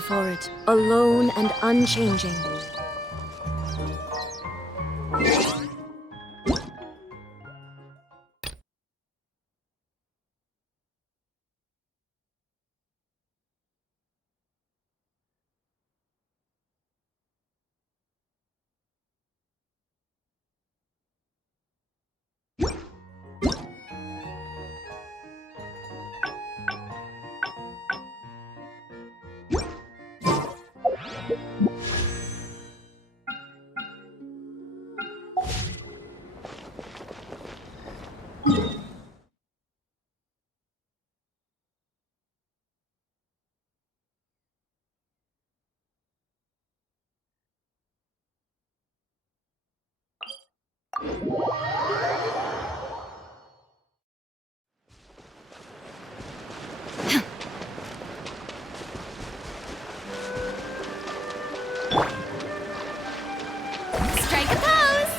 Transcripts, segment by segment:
before it, alone and unchanging. Strike a pose!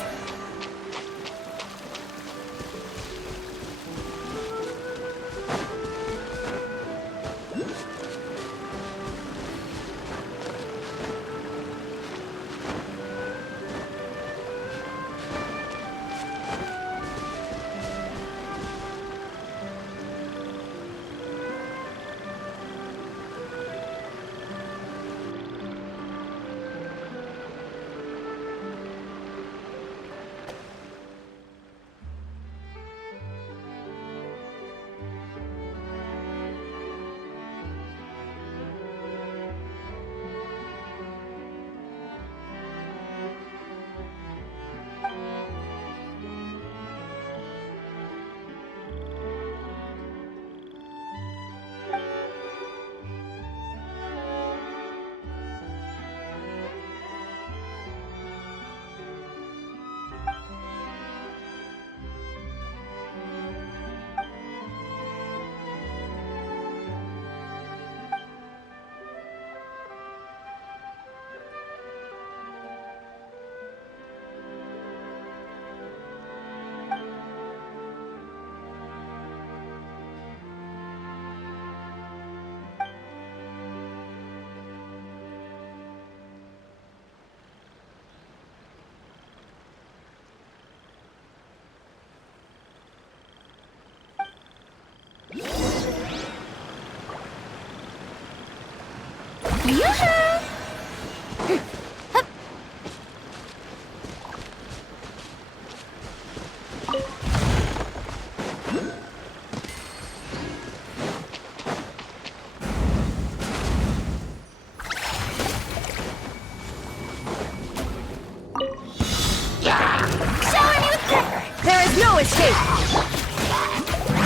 There is no escape!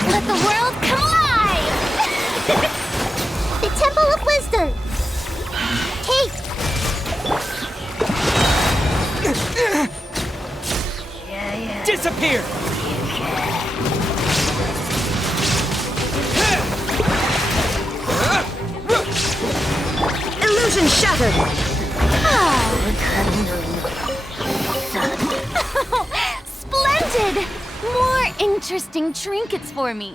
Let the world come alive! The Temple of Wisdom! Take! Disappear! Illusion shattered! Splendid! More interesting trinkets for me.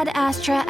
Ad Astra.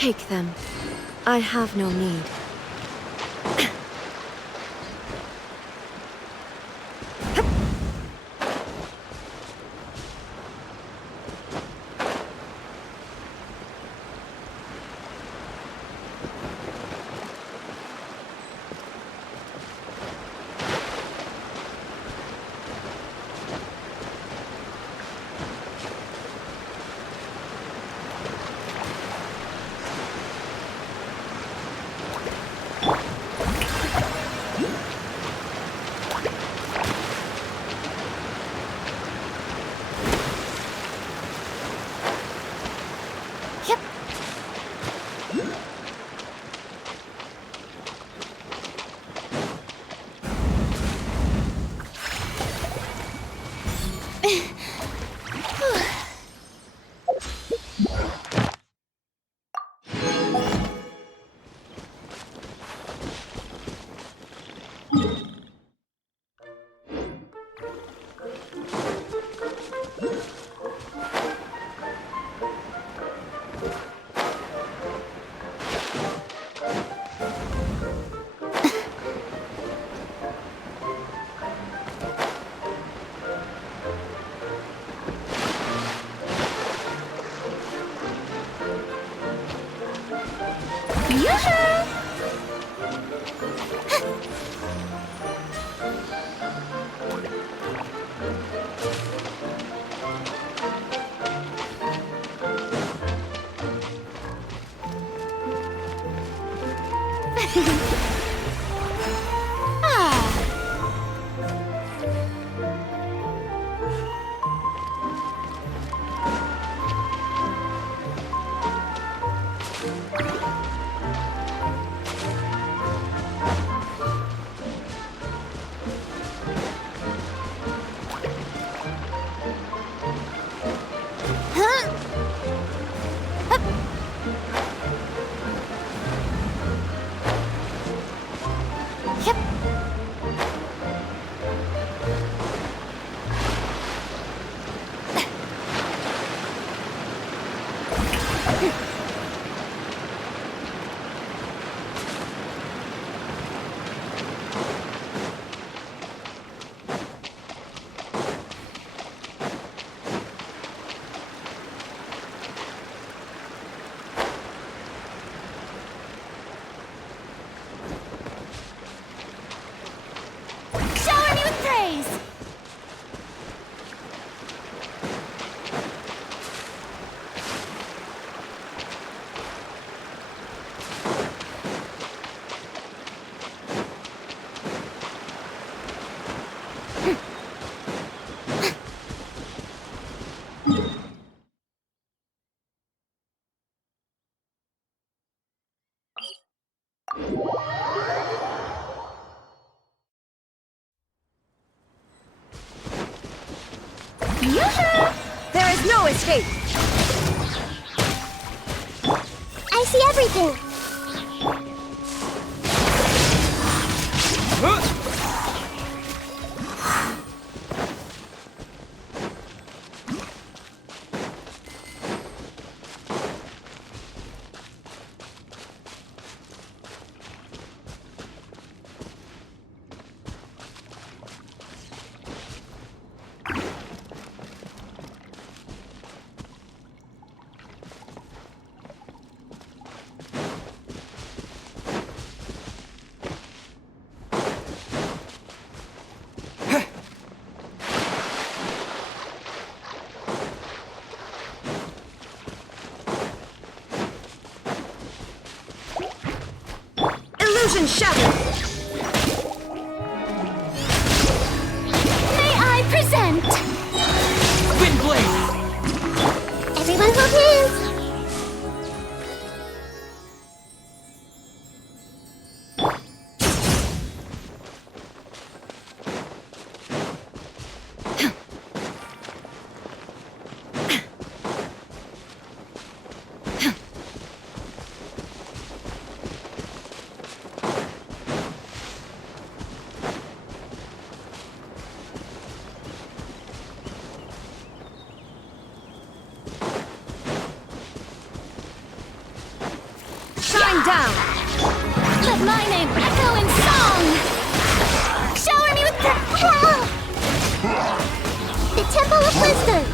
Take them. I have no need. There is no escape. I see everything. Illusion shattered. May I present? Windblade! Everyone hold hands. My name echo in song. Shower me with the The Temple of Wisdom.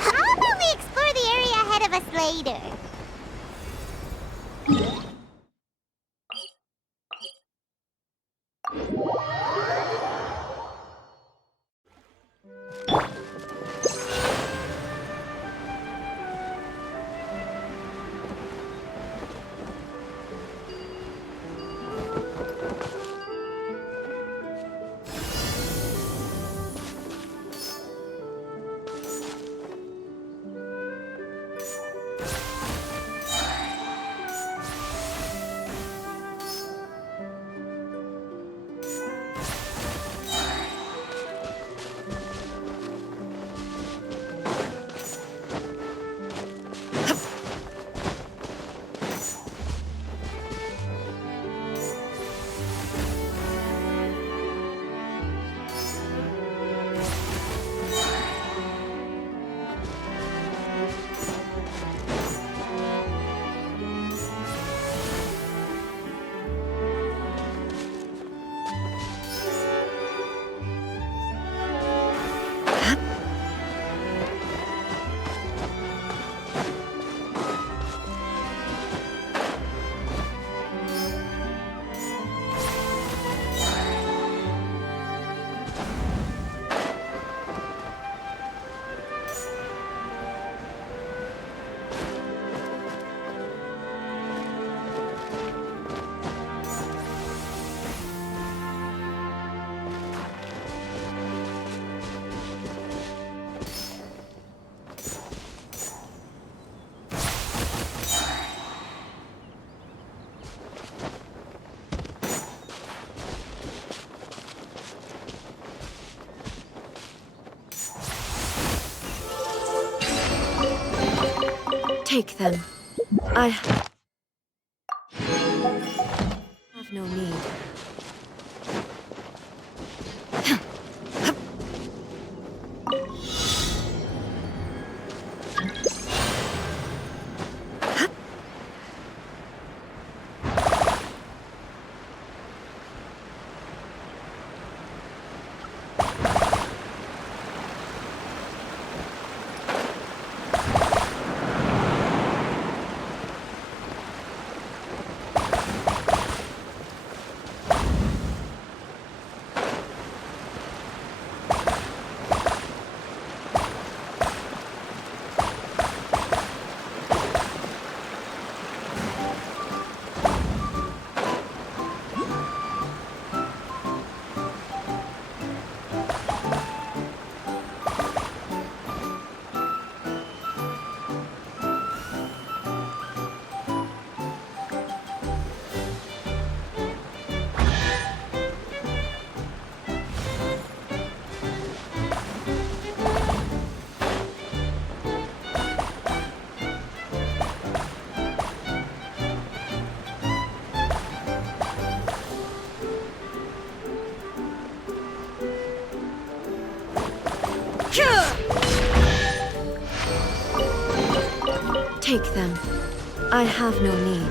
How about we explore the area ahead of us later? Take them. I have no need. Take them. I have no need.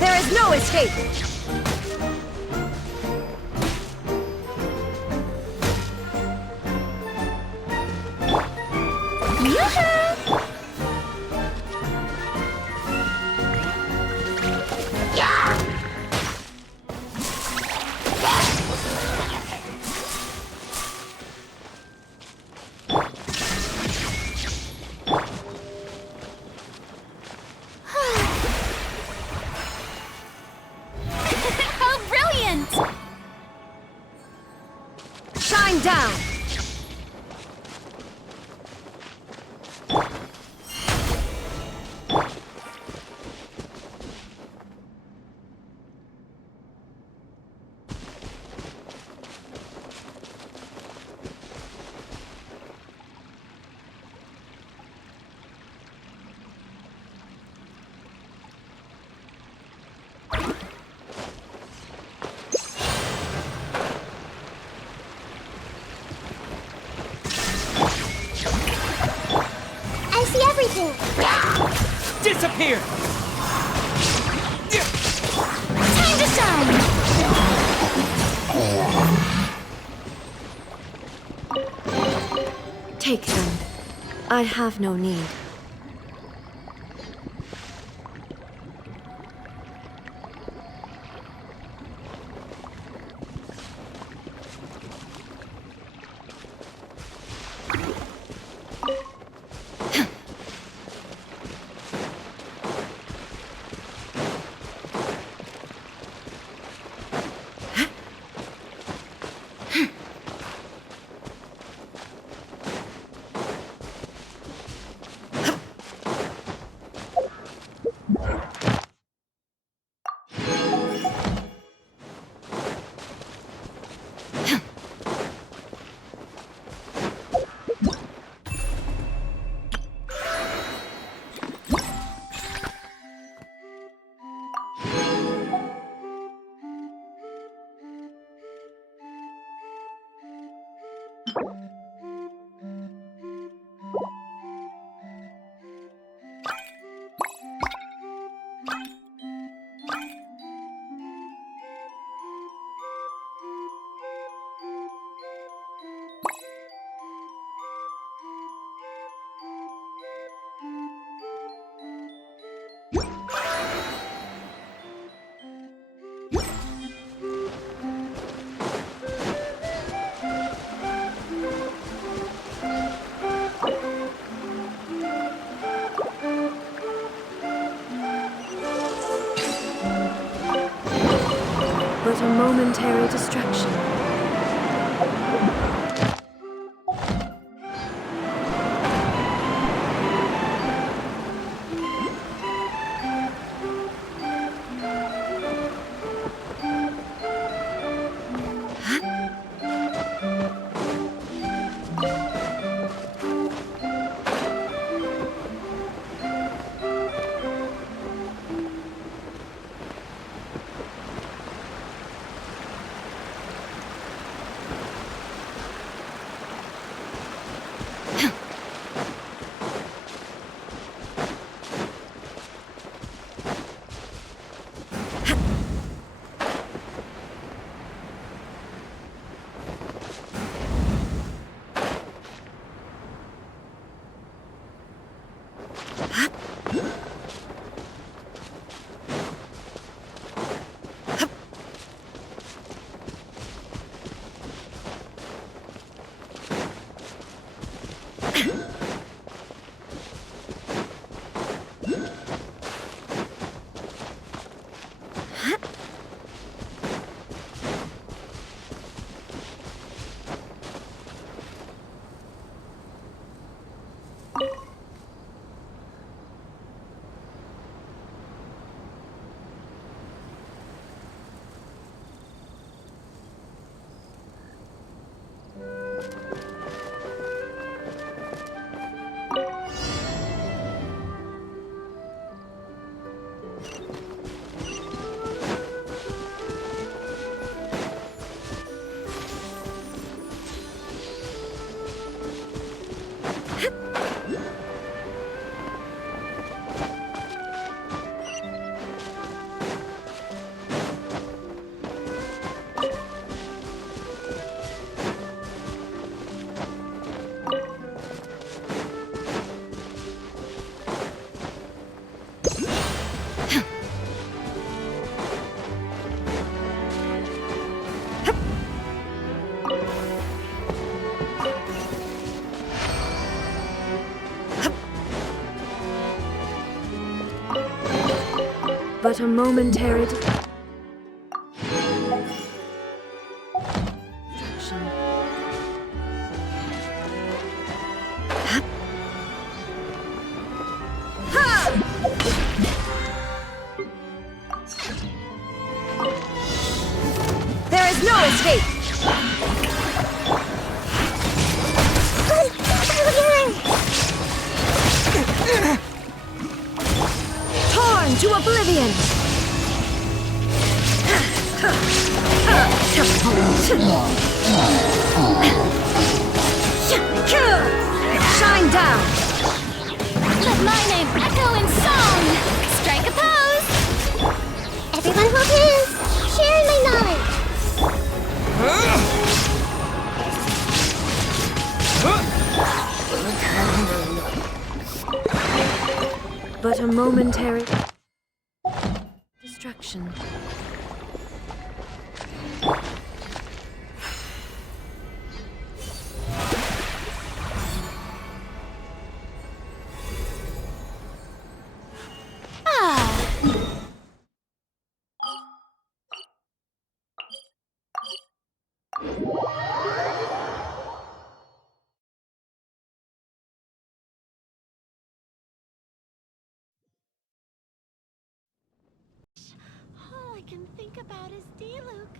There is no escape! down. I see everything. Disappear! Time to shine. Take them. I have no need. But a momentary distraction. But a momentary distraction. There is no escape! Torn to oblivion! Shine down! Let my name echo in song! Strike a pose! Everyone hold hands. Share my knowledge. But a momentary distraction. All I can think about is D-Luke.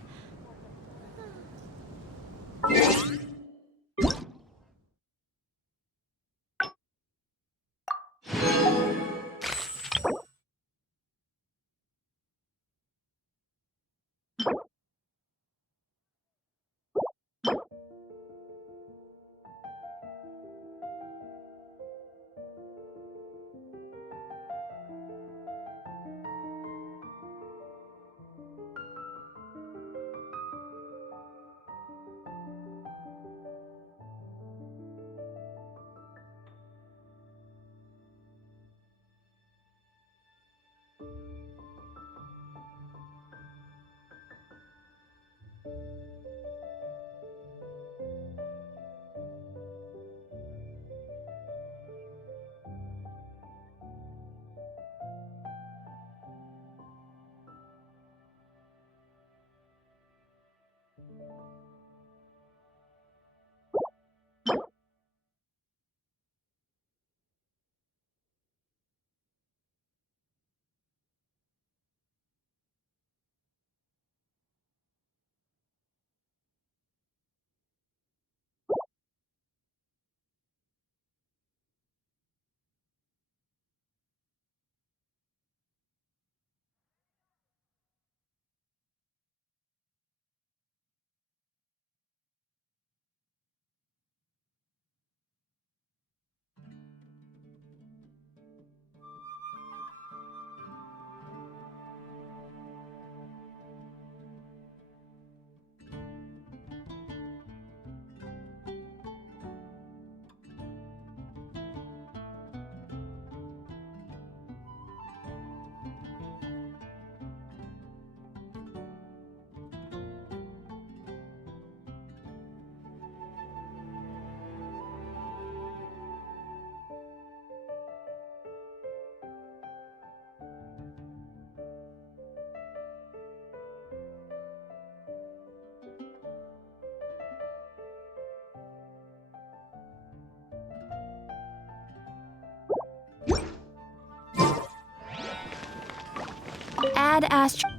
Add Astro.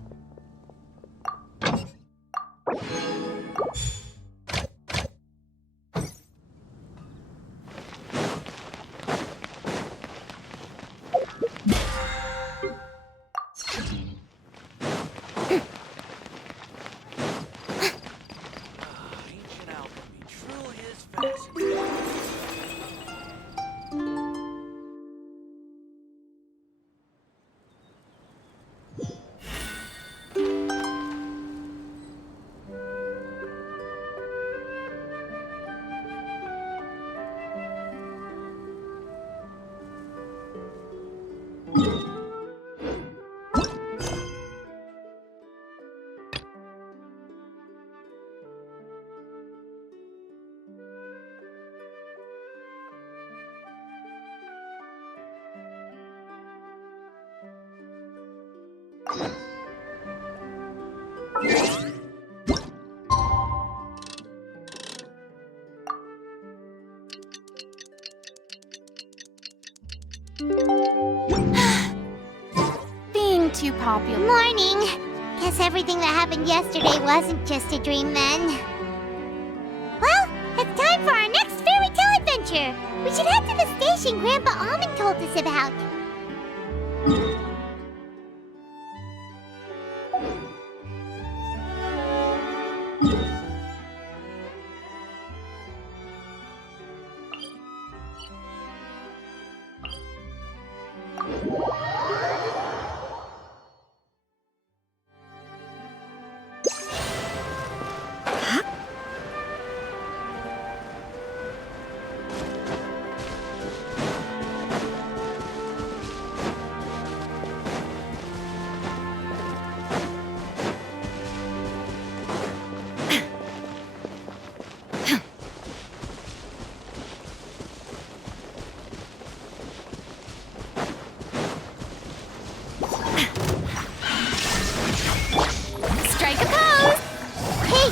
Ancient alchemy truly is fascinating. too popular. Morning. Guess everything that happened yesterday wasn't just a dream then. Well, it's time for our next fairy tale adventure. We should head to the station Grandpa Almond told us about. Strike a pose! Hey!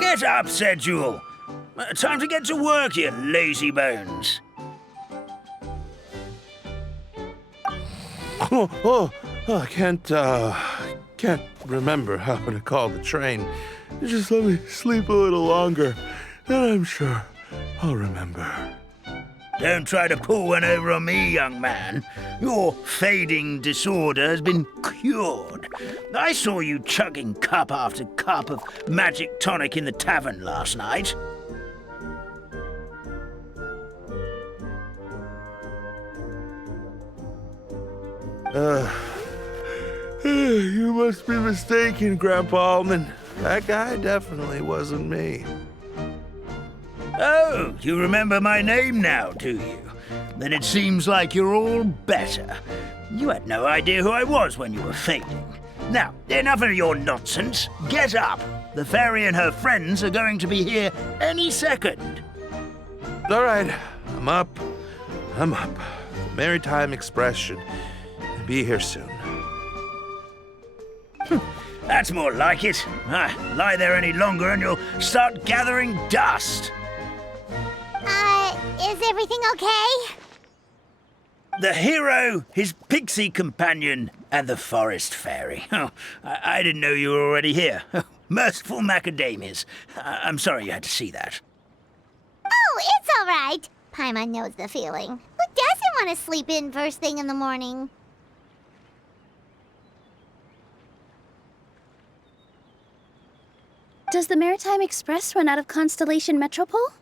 Get up, said Jewel. Time to get to work, you lazy bones. I can't remember how to call the train. Just let me sleep a little longer, and I'm sure I'll remember. Don't try to pull one over on me, young man. Your fading disorder has been cured. I saw you chugging cup after cup of magic tonic in the tavern last night. You must be mistaken, Grandpa Almond. That guy definitely wasn't me. Oh, you remember my name now, do you? Then it seems like you're all better. You had no idea who I was when you were fading. Now, enough of your nonsense. Get up. The fairy and her friends are going to be here any second. All right, I'm up. The Maritime Express should be here soon. That's more like it. Lie there any longer and you'll start gathering dust. Is everything okay? The hero, his pixie companion, and the forest fairy. Oh, I didn't know you were already here. Merciful macadamias. I'm sorry you had to see that. Oh, it's all right. Paimon knows the feeling. Who doesn't want to sleep in first thing in the morning? Does the Maritime Express run out of Constellation Metropole?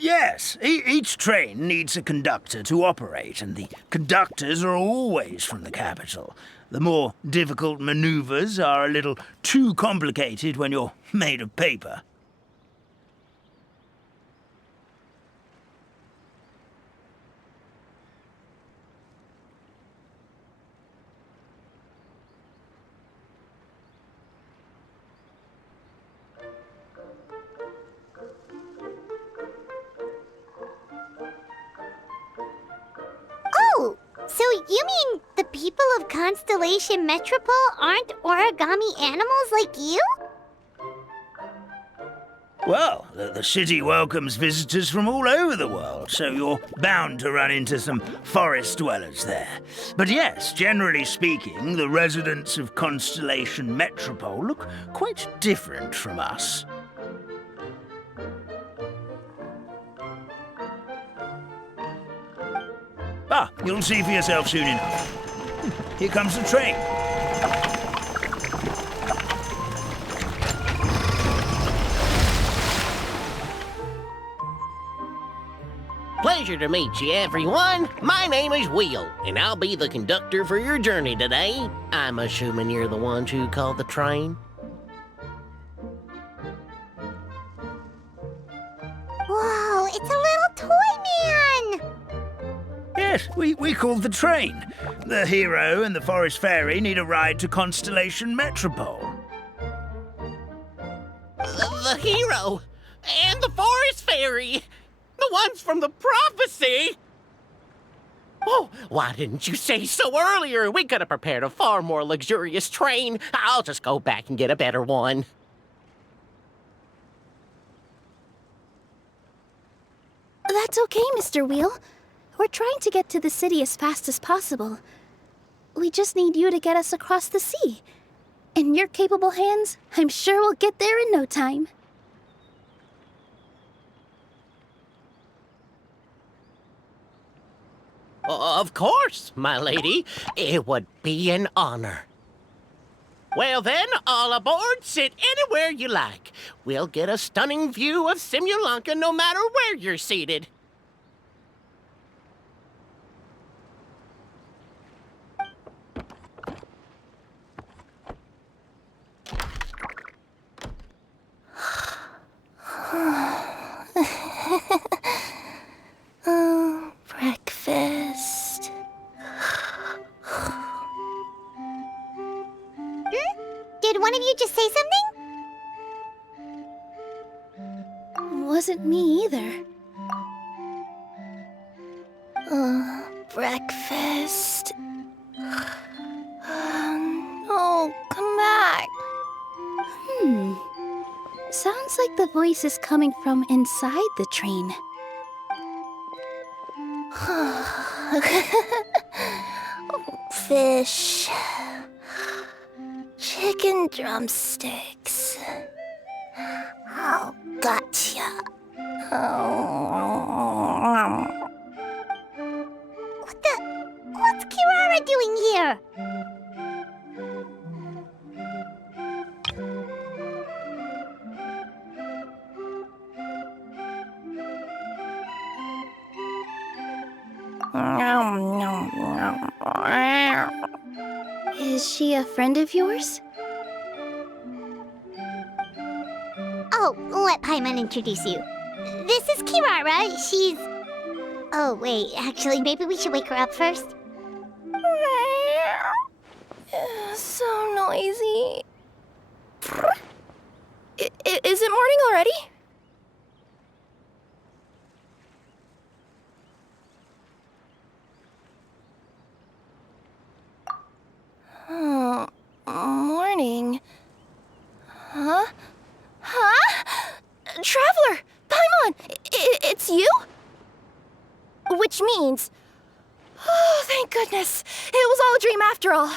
Yes, each train needs a conductor to operate, and the conductors are always from the capital. The more difficult maneuvers are a little too complicated when you're made of paper. Oh, so you mean the people of Constellation Metropole aren't origami animals like you? Well, the city welcomes visitors from all over the world, so you're bound to run into some forest dwellers there. But yes, generally speaking, the residents of Constellation Metropole look quite different from us. Ah, you'll see for yourself soon enough. Here comes the train. Pleasure to meet you, everyone. My name is Will, and I'll be the conductor for your journey today. I'm assuming you're the ones who called the train. Whoa, it's a little toy man! Yes, we called the train. The hero and the forest fairy need a ride to Constellation Metropole. The hero and the forest fairy. The ones from the prophecy! Oh, why didn't you say so earlier? We could have prepared a far more luxurious train. I'll just go back and get a better one. That's okay, Mr. Wheel. We're trying to get to the city as fast as possible. We just need you to get us across the sea. In your capable hands, I'm sure we'll get there in no time. Of course, my lady. It would be an honor. Well then, all aboard, sit anywhere you like. We'll get a stunning view of Simulanka no matter where you're seated. Breakfast. Did one of you just say something? Wasn't me either. Breakfast. Oh, come back. Sounds like the voice is coming from inside the train. Fish. Chicken drumsticks. Oh, gotcha. What's Kirara doing here? Is she a friend of yours? Oh, let Paimon introduce you. This is Kirara. She's... Oh, wait. Actually, maybe we should wake her up first. So noisy. Is it morning already? Morning. Huh? Traveler! Paimon! It's you? Which means... Oh, thank goodness. It was all a dream after all.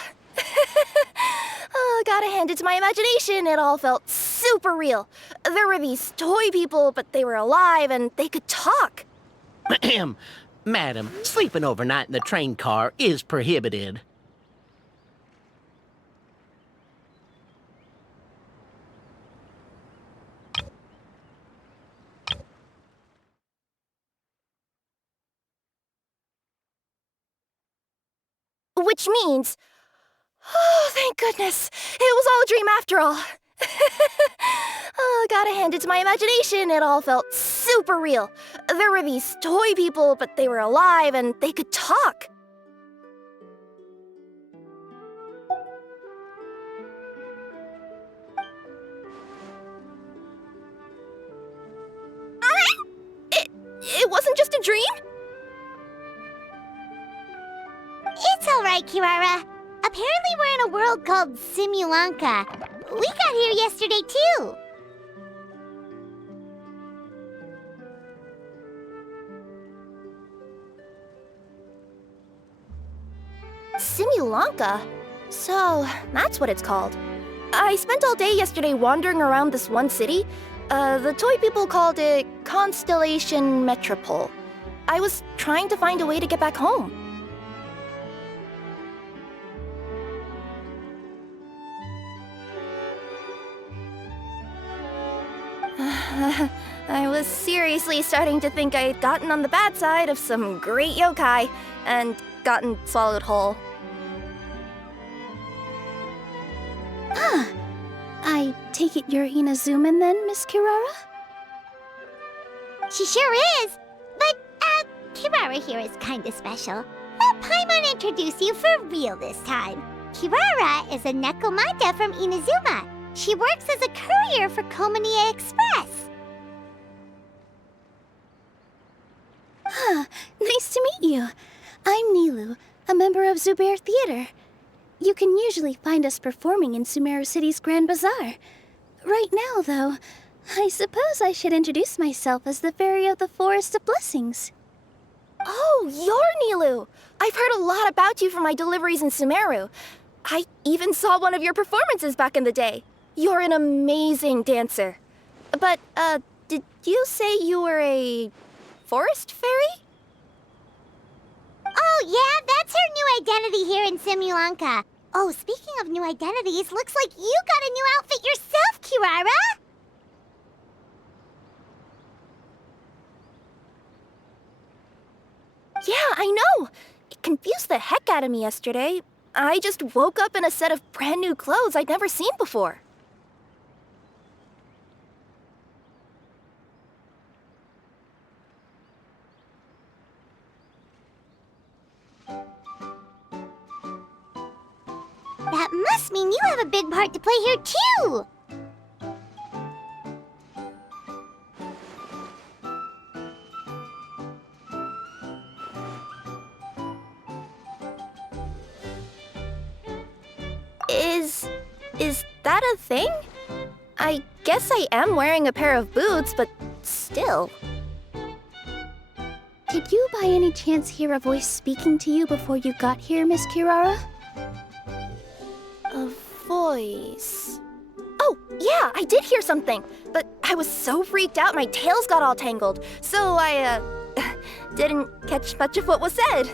Gotta hand it to my imagination. It all felt super real. There were these toy people, but they were alive and they could talk. Ahem. Madam, sleeping overnight in the train car is prohibited. Which means... Oh, thank goodness. It was all a dream after all. Gotta hand it to my imagination. It all felt super real. There were these toy people, but they were alive and they could talk. It wasn't just a dream? It's all right, Kirara. Apparently we're in a world called Simulanka. We got here yesterday, too. Simulanka? So, that's what it's called. I spent all day yesterday wandering around this one city. The toy people called it Constellation Metropole. I was trying to find a way to get back home. I was seriously starting to think I had gotten on the bad side of some great yokai and gotten swallowed whole. I take it you're Inazuman then, Miss Kirara? She sure is. But, Kirara here is kinda special. Let Paimon introduce you for real this time. Kirara is a Nekomata from Inazuma. She works as a courier for Komanie Express. Nice to meet you. I'm Nilu, a member of Zubair Theater. You can usually find us performing in Sumeru City's Grand Bazaar. Right now, though, I suppose I should introduce myself as the Fairy of the Forest of Blessings. Oh, you're Nilu! I've heard a lot about you from my deliveries in Sumeru. I even saw one of your performances back in the day. You're an amazing dancer. But, did you say you were a forest fairy? Oh, yeah, that's her new identity here in Simulanka. Oh, speaking of new identities, looks like you got a new outfit yourself, Kirara! Yeah, I know! It confused the heck out of me yesterday. I just woke up in a set of brand new clothes I'd never seen before. That must mean you have a big part to play here, too! Is that a thing? I guess I am wearing a pair of boots, but still. Did you by any chance hear a voice speaking to you before you got here, Miss Kirara? A voice... Oh, yeah, I did hear something, but I was so freaked out my tails got all tangled, so I, didn't catch much of what was said.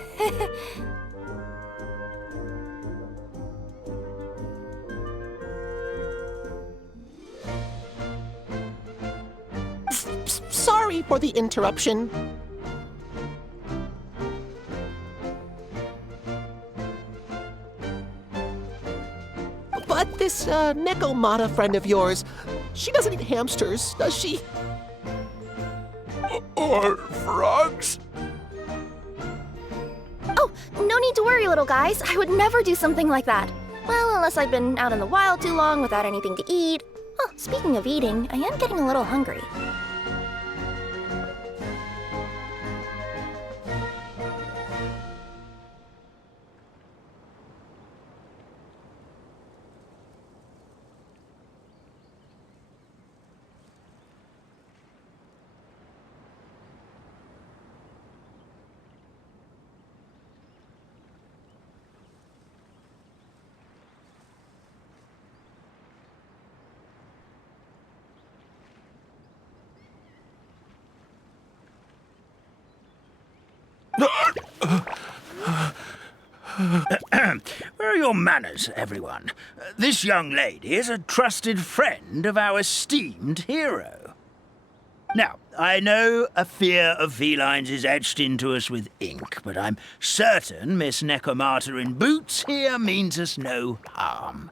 Sorry for the interruption. But this Nekomata friend of yours, she doesn't eat hamsters, does she? Or frogs? Oh, no need to worry, little guys. I would never do something like that. Well, unless I've been out in the wild too long without anything to eat. Oh, speaking of eating, I am getting a little hungry. Where are your manners, everyone? This young lady is a trusted friend of our esteemed hero. Now, I know a fear of felines is etched into us with ink, but I'm certain Miss Nekomata in boots here means us no harm.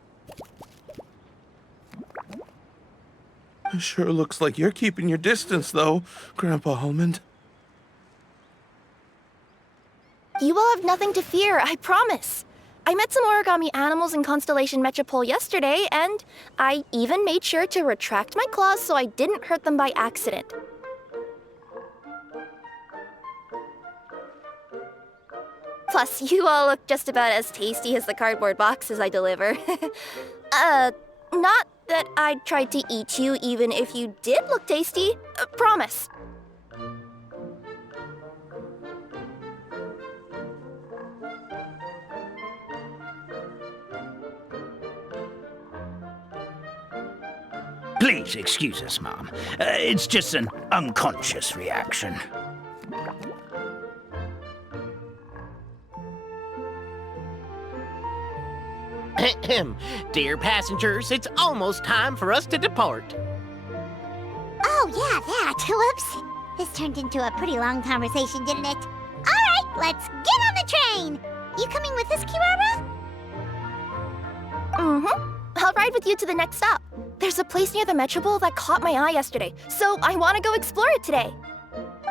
It sure looks like you're keeping your distance, though, Grandpa Almond. You will have nothing to fear, I promise. I met some origami animals in Constellation Metropole yesterday, and I even made sure to retract my claws so I didn't hurt them by accident. Plus, you all look just about as tasty as the cardboard boxes I deliver. Not that I'd try to eat you even if you did look tasty. Promise. Please excuse us, Mom. It's just an unconscious reaction. Dear passengers, it's almost time for us to depart. Oh, yeah, that. Whoops. This turned into a pretty long conversation, didn't it? All right, let's get on the train. You coming with us, Kirara? Mm-hmm. I'll ride with you to the next stop. There's a place near the Metropole that caught my eye yesterday, so I want to go explore it today.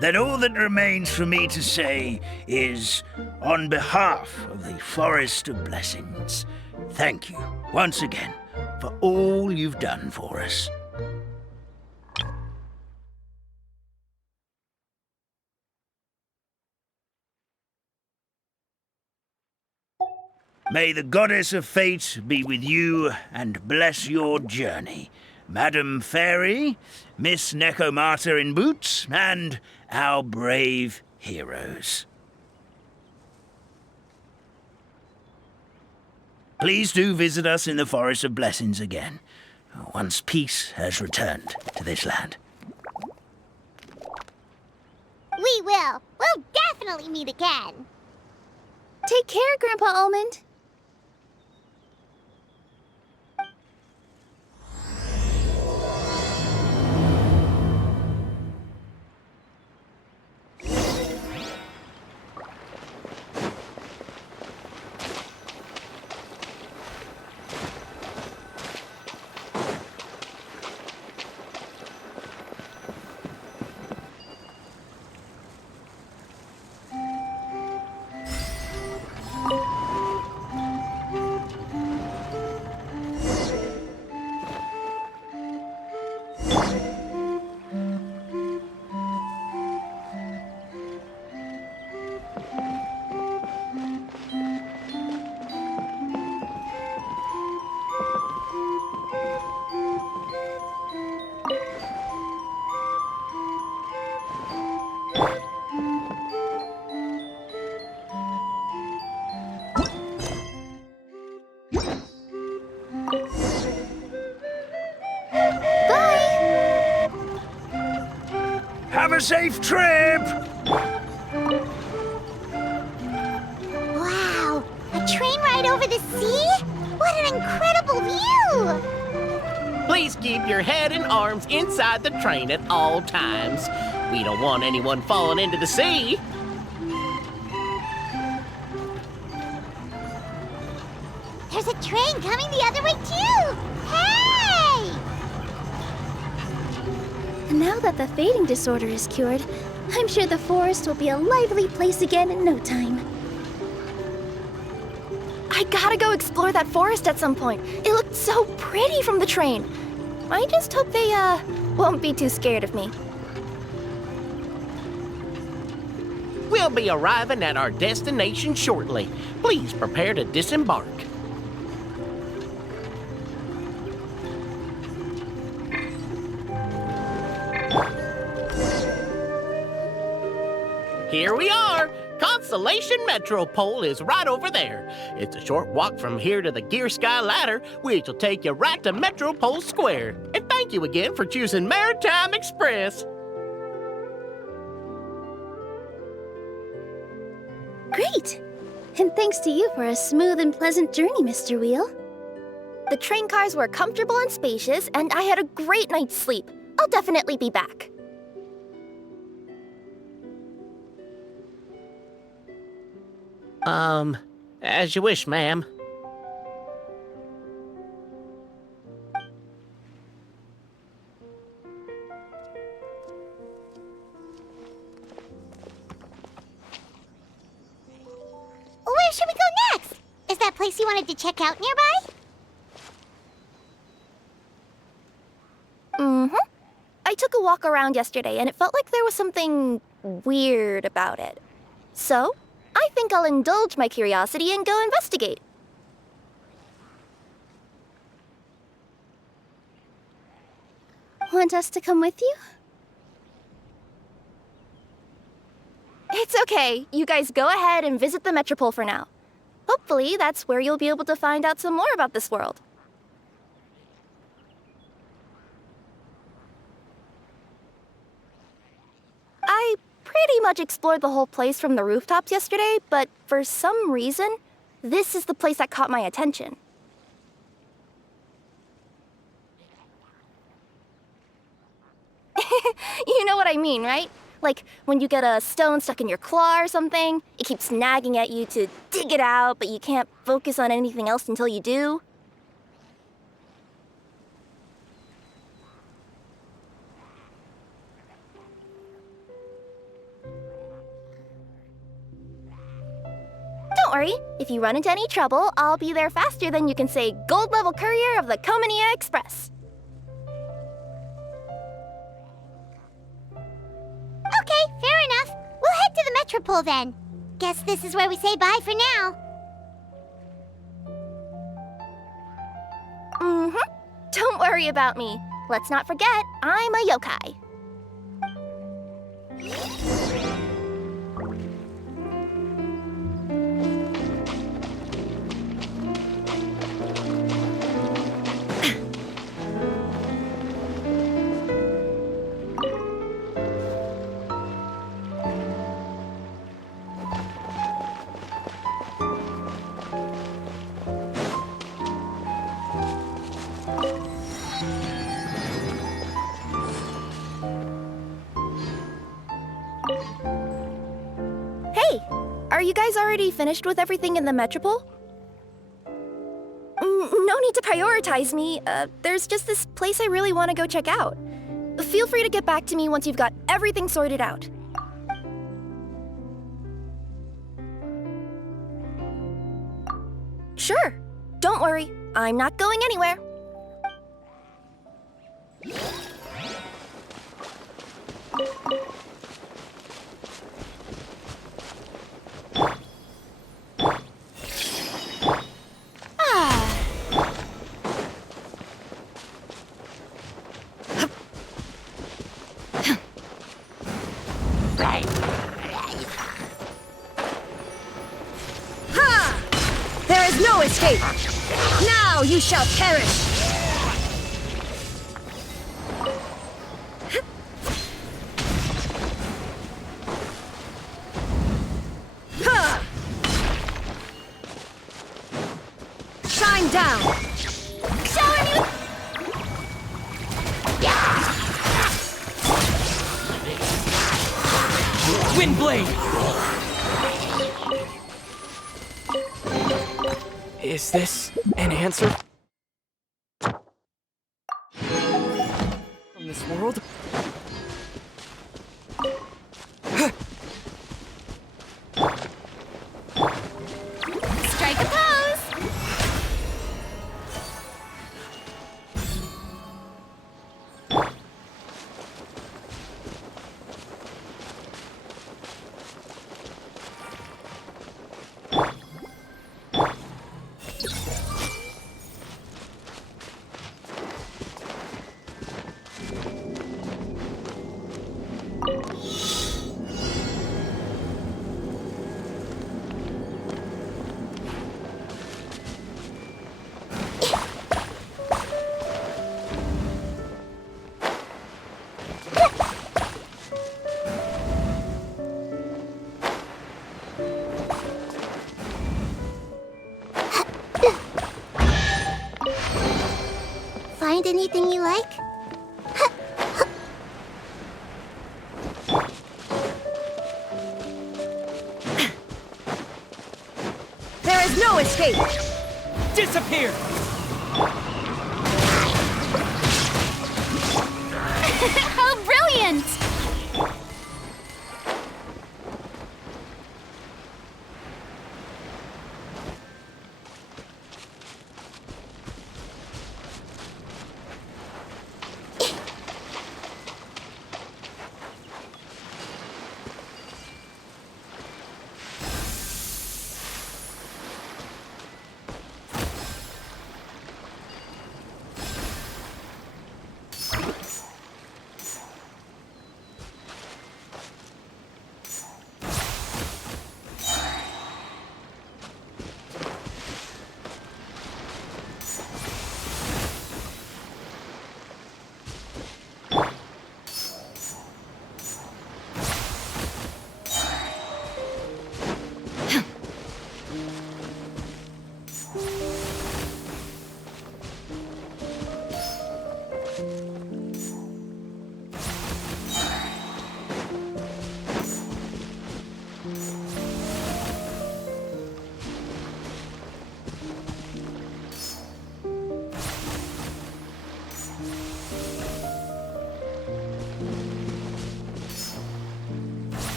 Then all that remains for me to say is, on behalf of the Forest of Blessings, thank you once again for all you've done for us. May the goddess of fate be with you and bless your journey. Madam Fairy, Miss Nekomata in boots, and our brave heroes. Please do visit us in the Forest of Blessings again, once peace has returned to this land. We will. We'll definitely meet again. Take care, Grandpa Almond. Have a safe trip! Wow, a train ride over the sea? What an incredible view! Please keep your head and arms inside the train at all times. We don't want anyone falling into the sea. There's a train coming the other way, too! Hey! Now that the fading disorder is cured, I'm sure the forest will be a lively place again in no time. I gotta go explore that forest at some point. It looked so pretty from the train. I just hope they, won't be too scared of me. We'll be arriving at our destination shortly. Please prepare to disembark. Here we are! Constellation Metropole is right over there. It's a short walk from here to the Gear Sky Ladder, which will take you right to Metropole Square. And thank you again for choosing Maritime Express. Great! And thanks to you for a smooth and pleasant journey, Mr. Wheel. The train cars were comfortable and spacious, and I had a great night's sleep. I'll definitely be back. As you wish, ma'am. Where should we go next? Is that place you wanted to check out nearby? Mm-hmm. I took a walk around yesterday, and it felt like there was something weird about it. So, I think I'll indulge my curiosity and go investigate. Want us to come with you? It's okay. You guys go ahead and visit the Metropole for now. Hopefully, that's where you'll be able to find out some more about this world. pretty much explored the whole place from the rooftops yesterday, but for some reason, this is the place that caught my attention. You know what I mean, right? Like when you get a stone stuck in your claw or something, it keeps nagging at you to dig it out, but you can't focus on anything else until you do. Don't worry, if you run into any trouble, I'll be there faster than you can say gold level courier of the Komania Express. Okay, fair enough. We'll head to the Metropole then. Guess this is where we say bye for now. Don't worry about me. Let's not forget, I'm a yokai. Hey, are you guys already finished with everything in the Metropole? No need to prioritize me. There's just this place I really want to go check out. Feel free to get back to me once you've got everything sorted out. Sure. Don't worry. I'm not going anywhere. There is no escape! Now you shall perish! Shine down! Shower me with... Windblade! Is this an answer from this world? Strike a pose! Find anything you like? There is no escape! Disappear! How brilliant!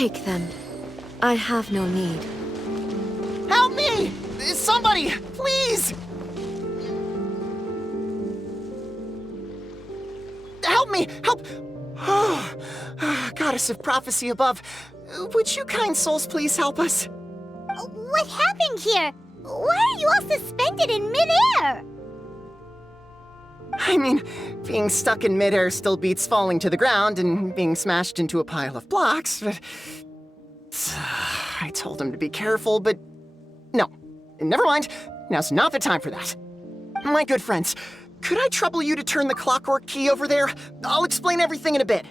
Take them. I have no need. Help me! Somebody, please! Help me! Help! Oh, Goddess of Prophecy above, would you kind souls please help us? What happened here? Why are you all suspended in midair? I mean, being stuck in midair still beats falling to the ground and being smashed into a pile of blocks, but... I told him to be careful, but... No, never mind. Now's not the time for that. My good friends, could I trouble you to turn the clockwork key over there? I'll explain everything in a bit.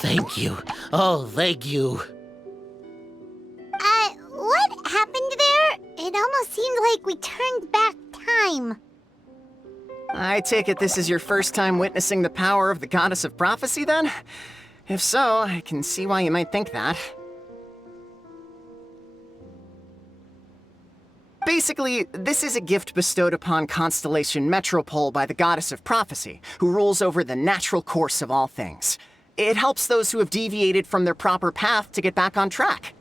Thank you. Oh, thank you. What happened there? It almost seemed like we turned back time. I take it this is your first time witnessing the power of the Goddess of Prophecy, then? If so, I can see why you might think that. Basically, this is a gift bestowed upon Constellation Metropole by the Goddess of Prophecy, who rules over the natural course of all things. It helps those who have deviated from their proper path to get back on track.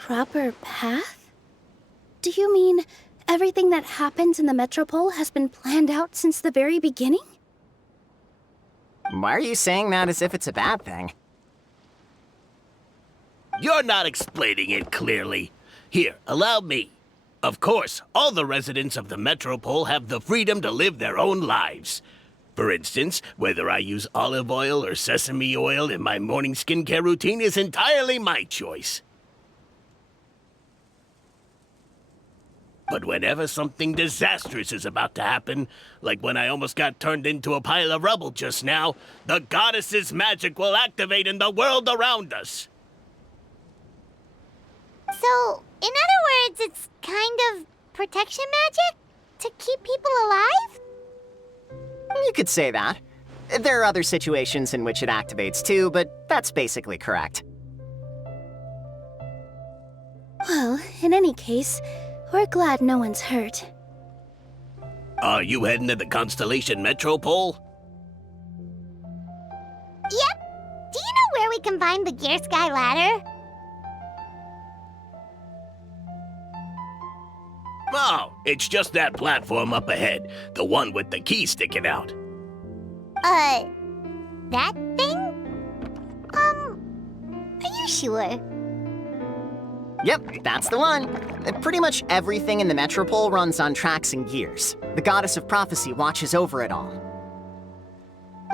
Proper path? Do you mean everything that happens in the Metropole has been planned out since the very beginning? Why are you saying that as if it's a bad thing? You're not explaining it clearly. Here, allow me. Of course, all the residents of the Metropole have the freedom to live their own lives. For instance, whether I use olive oil or sesame oil in my morning skincare routine is entirely my choice. But whenever something disastrous is about to happen, like when I almost got turned into a pile of rubble just now, the goddess's magic will activate in the world around us. So, in other words, it's kind of protection magic? To keep people alive? You could say that. There are other situations in which it activates too, but that's basically correct. Well, in any case, we're glad no one's hurt. Are you heading to the Constellation Metropole? where we can find the Gear Sky ladder? Oh, it's just that platform up ahead. The one with the key sticking out. That thing? Are you sure? Yep, that's the one. Pretty much everything in the Metropole runs on tracks and gears. The Goddess of Prophecy watches over it all.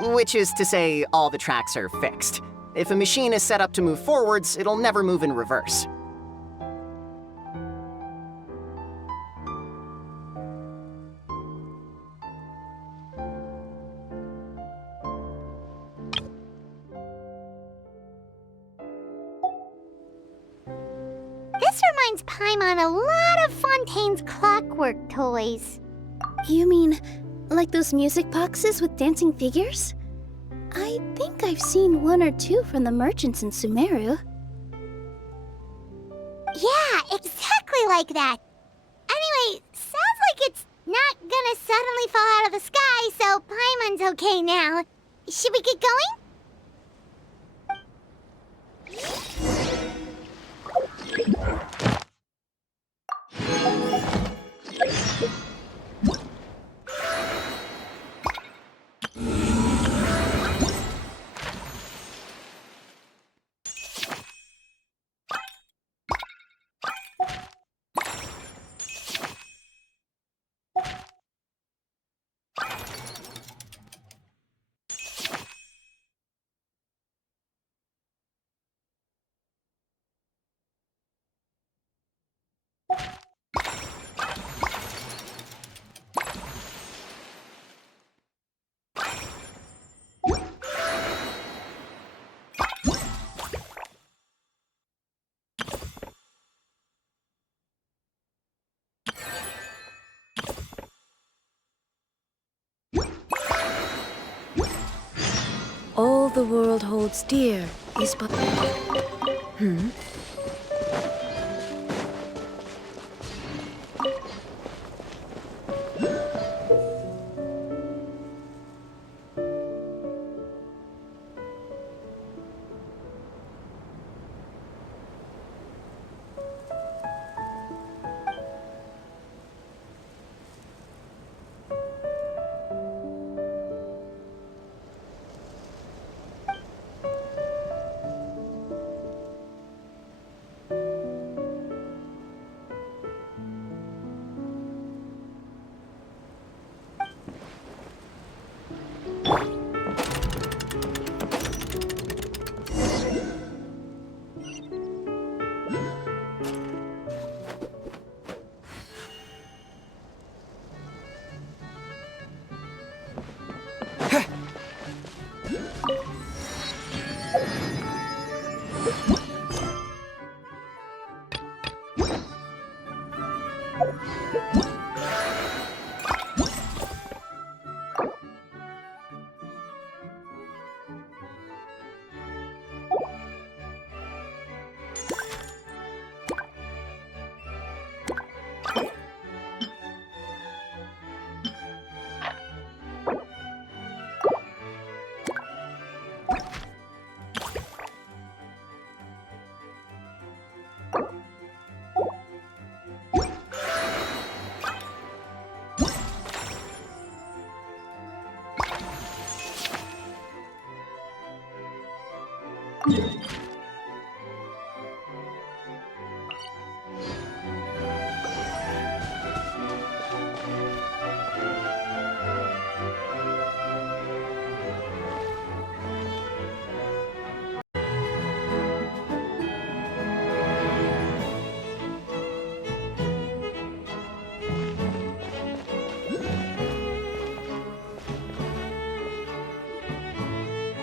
Which is to say, all the tracks are fixed. If a machine is set up to move forwards, it'll never move in reverse. This reminds Paimon a lot of Fontaine's clockwork toys. You mean, like those music boxes with dancing figures? I think I've seen one or two from the merchants in Sumeru. Yeah, exactly like that. Anyway, sounds like it's not gonna suddenly fall out of the sky, so Paimon's okay now. Should we get going? All the world holds dear is but...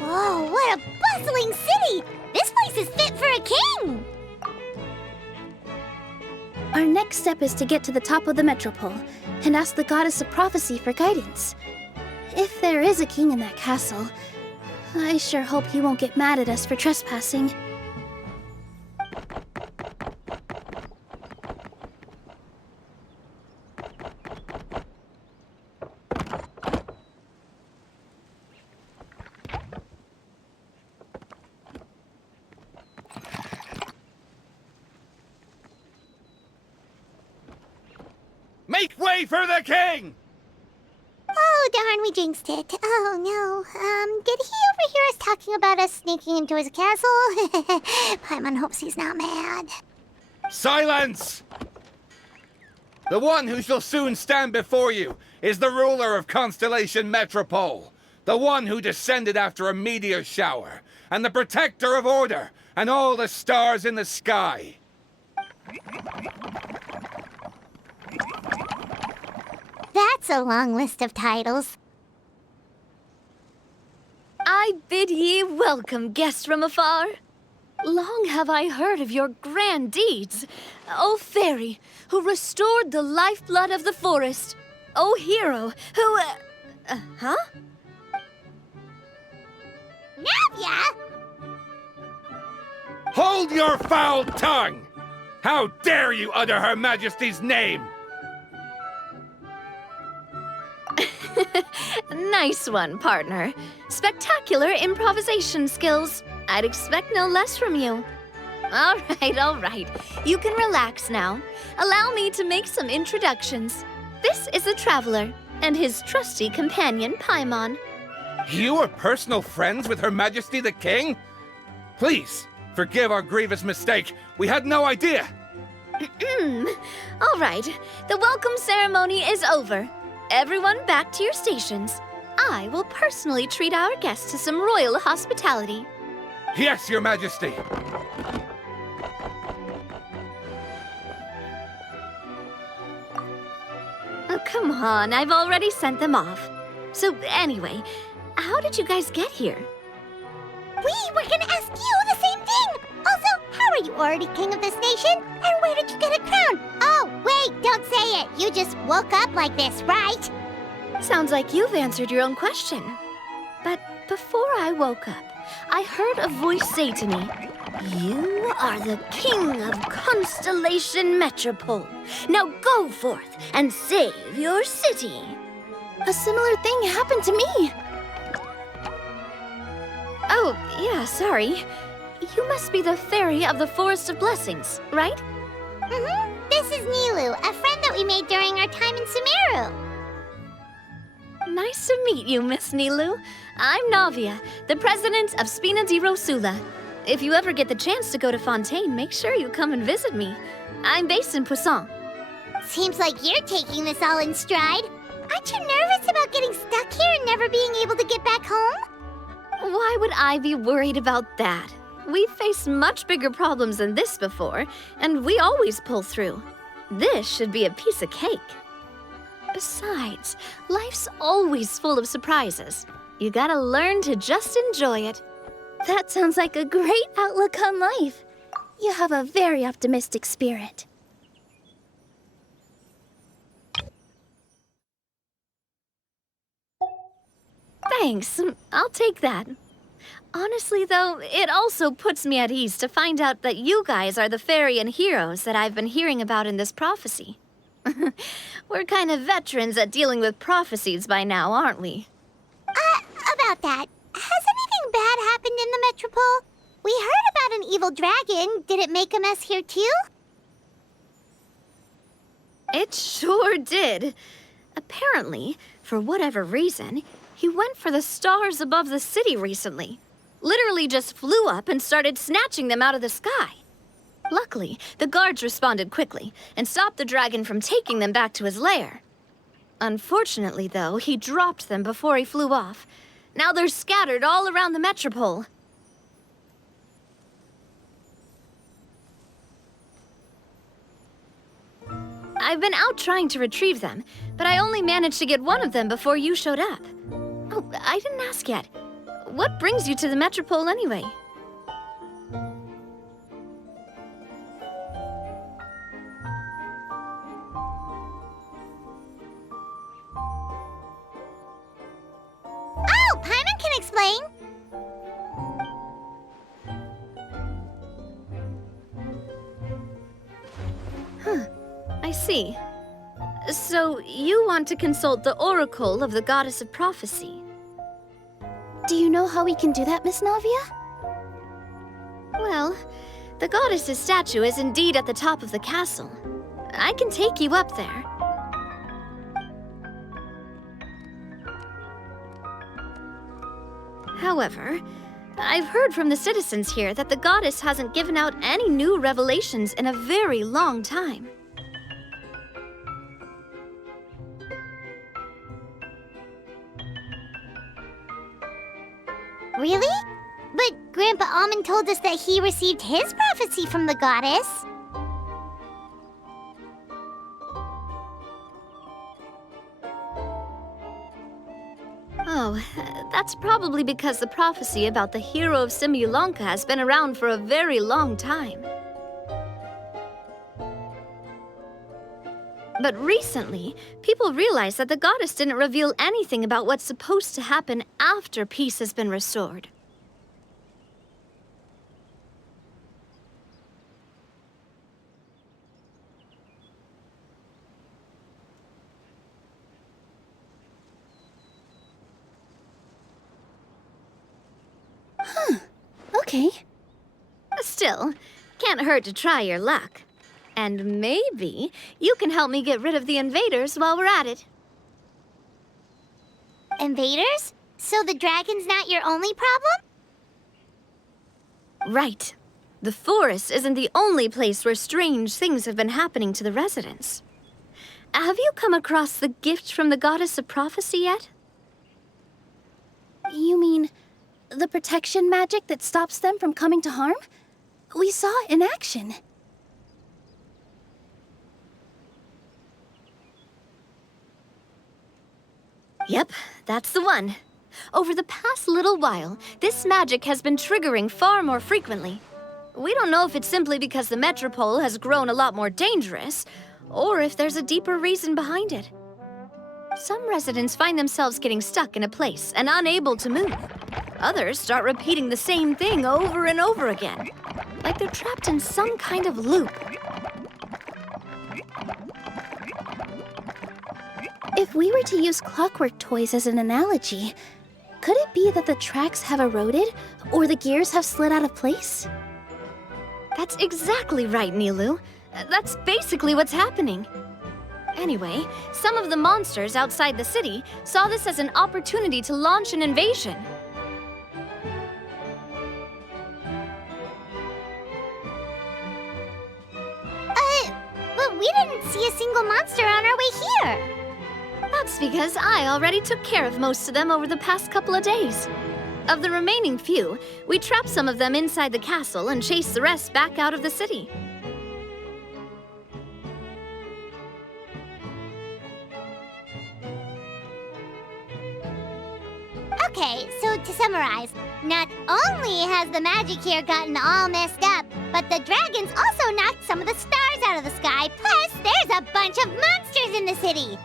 Whoa, what a bustling city! This place is fit for a king! Our next step is to get to the top of the Metropole and ask the Goddess of Prophecy for guidance. If there is a king in that castle, I sure hope he won't get mad at us for trespassing. Make way for the king! Oh, darn, we jinxed it. Oh, no. Did he overhear us talking about us sneaking into his castle? Paimon hopes he's not mad. Silence! The one who shall soon stand before you is the ruler of Constellation Metropole, the one who descended after a meteor shower, and the protector of order and all the stars in the sky. That's a long list of titles. I bid ye welcome, guests from afar. Long have I heard of your grand deeds, O fairy, who restored the lifeblood of the forest, O hero, who... huh? Navia! Hold your foul tongue! How dare you utter Her Majesty's name? Nice one, partner. Spectacular improvisation skills. I'd expect no less from you. All right. You can relax now. Allow me to make some introductions. This is a traveler, and his trusty companion, Paimon. You are personal friends with Her Majesty the King? Please, forgive our grievous mistake. We had no idea. All right. The welcome ceremony is over. Everyone back to your stations. I will personally treat our guests to some royal hospitality. Yes, Your Majesty. Oh, come on. I've already sent them off. So anyway, how did you guys get here? We were gonna ask you the same thing! Also, how are you already king of this nation? And where did you get a crown? Oh, wait, don't say it! You just woke up like this, right? Sounds like you've answered your own question. But before I woke up, I heard a voice say to me, "You are the king of Constellation Metropole. Now go forth and save your city." A similar thing happened to me. Oh, yeah, sorry. You must be the fairy of the Forest of Blessings, right? This is Nilu, a friend that we made during our time in Sumeru. Nice to meet you, Miss Nilu. I'm Navia, the president of Spina di Rosula. If you ever get the chance to go to Fontaine, make sure you come and visit me. I'm based in Poisson. Seems like you're taking this all in stride. Aren't you nervous about getting stuck here and never being able to get back home? Why would I be worried about that? We've faced much bigger problems than this before, and we always pull through. This should be a piece of cake. Besides, life's always full of surprises. You gotta learn to just enjoy it. That sounds like a great outlook on life. You have a very optimistic spirit. Thanks, I'll take that. Honestly, though, it also puts me at ease to find out that you guys are the fairy and heroes that I've been hearing about in this prophecy. We're kind of veterans at dealing with prophecies by now, aren't we? About that, has anything bad happened in the Metropole? We heard about an evil dragon. Did it make a mess here too? It sure did. Apparently, for whatever reason, he went for the stars above the city recently. Literally just flew up and started snatching them out of the sky. Luckily, the guards responded quickly and stopped the dragon from taking them back to his lair. Unfortunately, though, he dropped them before he flew off. Now they're scattered all around the Metropole. I've been out trying to retrieve them, but I only managed to get one of them before you showed up. Oh, I didn't ask yet. What brings you to the Metropole anyway? Oh, Paimon can explain. I see. So, you want to consult the Oracle of the Goddess of Prophecy. Do you know how we can do that, Miss Navia? Well, the goddess's statue is indeed at the top of the castle. I can take you up there. However, I've heard from the citizens here that the goddess hasn't given out any new revelations in a very long time. Really? But Grandpa Almond told us that he received his prophecy from the goddess. Oh, that's probably because the prophecy about the hero of Simulanka has been around for a very long time. But recently, people realized that the goddess didn't reveal anything about what's supposed to happen after peace has been restored. Okay. Still, can't hurt to try your luck. And maybe you can help me get rid of the invaders while we're at it. Invaders? So the dragon's not your only problem? Right. The forest isn't the only place where strange things have been happening to the residents. Have you come across the gift from the goddess of prophecy yet? You mean the protection magic that stops them from coming to harm? We saw it in action. Yep, that's the one. Over the past little while, this magic has been triggering far more frequently. We don't know if it's simply because the metropole has grown a lot more dangerous, or if there's a deeper reason behind it. Some residents find themselves getting stuck in a place and unable to move. Others start repeating the same thing over and over again, like they're trapped in some kind of loop. If we were to use clockwork toys as an analogy, could it be that the tracks have eroded or the gears have slid out of place? That's exactly right, Nilu. That's basically what's happening. Anyway, some of the monsters outside the city saw this as an opportunity to launch an invasion. But we didn't see a single monster on our way here. That's because I already took care of most of them over the past couple of days. Of the remaining few, we trapped some of them inside the castle and chased the rest back out of the city. Okay, so to summarize, not only has the magic here gotten all messed up, but the dragons also knocked some of the stars out of the sky, plus there's a bunch of monsters in the city!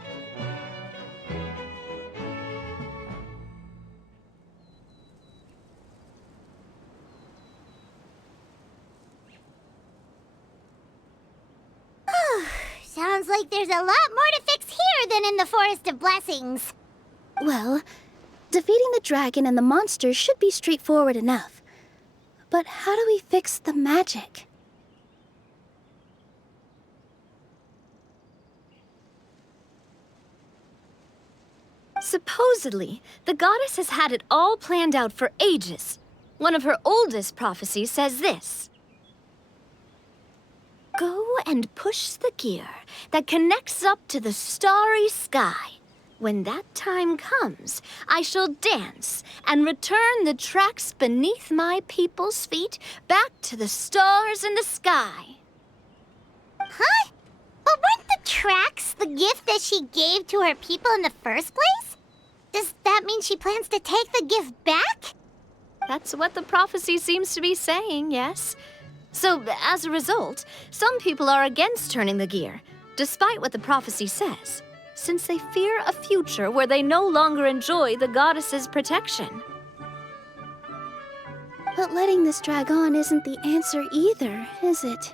Sounds like there's a lot more to fix here than in the Forest of Blessings. Well, defeating the dragon and the monsters should be straightforward enough. But how do we fix the magic? Supposedly, the goddess has had it all planned out for ages. One of her oldest prophecies says this: "Go and push the gear that connects up to the starry sky. When that time comes, I shall dance and return the tracks beneath my people's feet back to the stars in the sky." Huh? But weren't the tracks the gift that she gave to her people in the first place? Does that mean she plans to take the gift back? That's what the prophecy seems to be saying, yes. So, as a result, some people are against turning the gear, despite what the prophecy says, since they fear a future where they no longer enjoy the goddess's protection. But letting this drag on isn't the answer either, is it?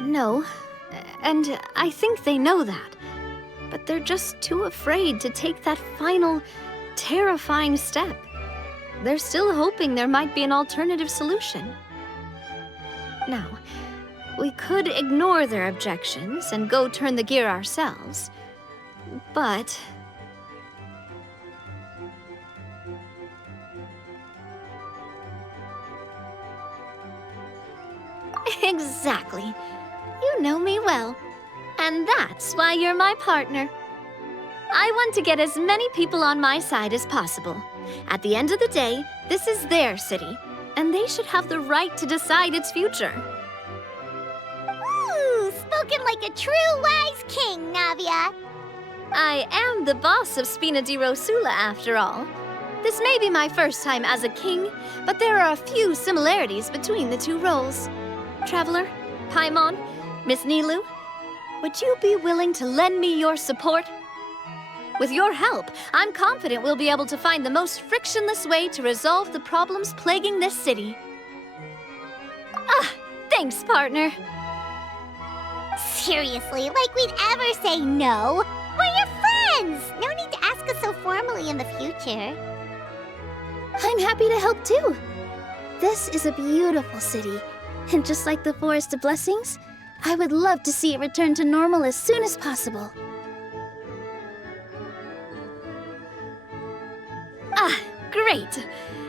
No, and I think they know that. But they're just too afraid to take that final, terrifying step. They're still hoping there might be an alternative solution. Now, we could ignore their objections and go turn the gear ourselves, but... Exactly. You know me well. And that's why you're my partner. I want to get as many people on my side as possible. At the end of the day, this is their city, and they should have the right to decide its future. Ooh, spoken like a true wise king, Navia. I am the boss of Spina di Rosula, after all. This may be my first time as a king, but there are a few similarities between the two roles. Traveler, Paimon, Miss Nilu, would you be willing to lend me your support? With your help, I'm confident we'll be able to find the most frictionless way to resolve the problems plaguing this city. Thanks, partner. Seriously, like we'd ever say no. We're your friends! No need to ask us so formally in the future. I'm happy to help too. This is a beautiful city, and just like the Forest of Blessings, I would love to see it return to normal as soon as possible. Great.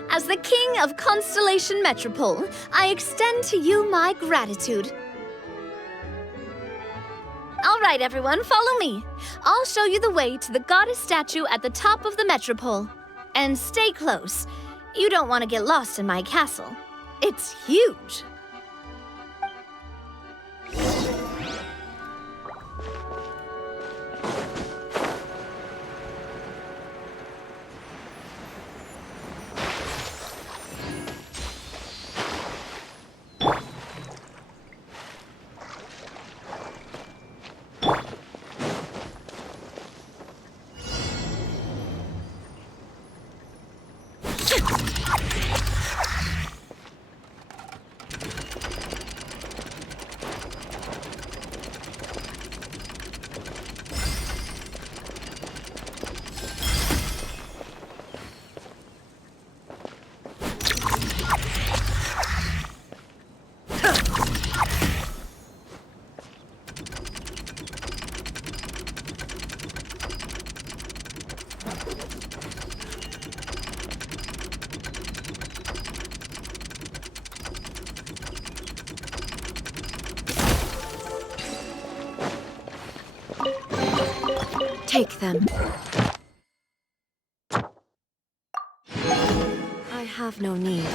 As the king of Constellation Metropole, I extend to you my gratitude. All right, everyone, follow me. I'll show you the way to the goddess statue at the top of the Metropole. And stay close. You don't want to get lost in my castle. It's huge. Take them. I have no need.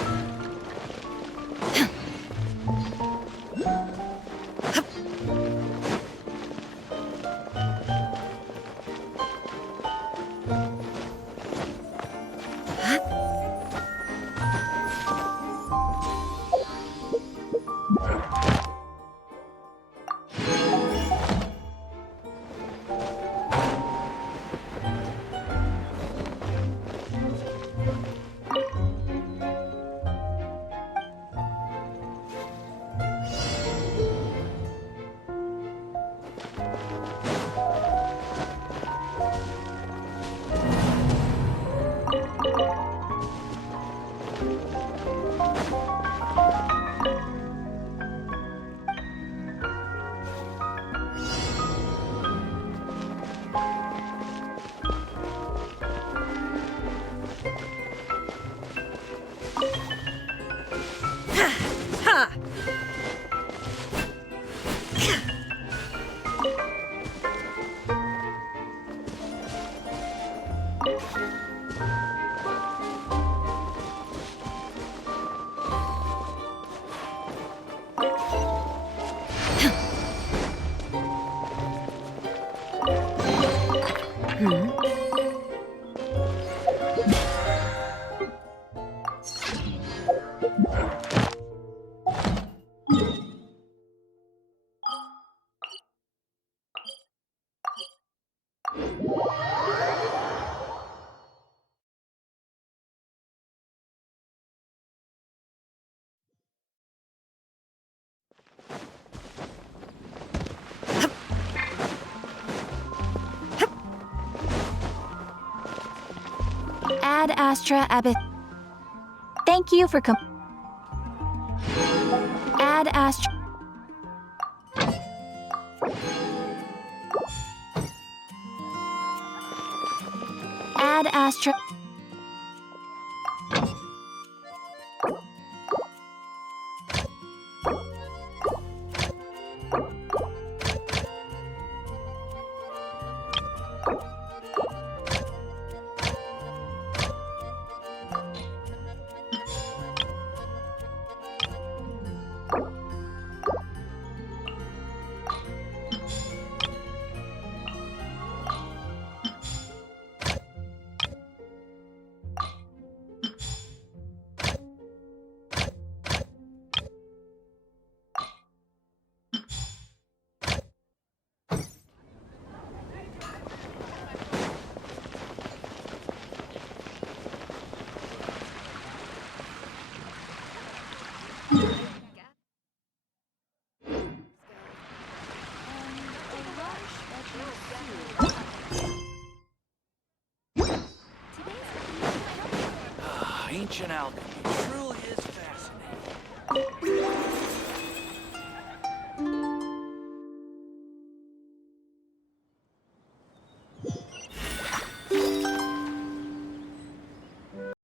Ad Astra Abbott. Thank you for Ad Astra. Ad Astra. Ancient alchemy,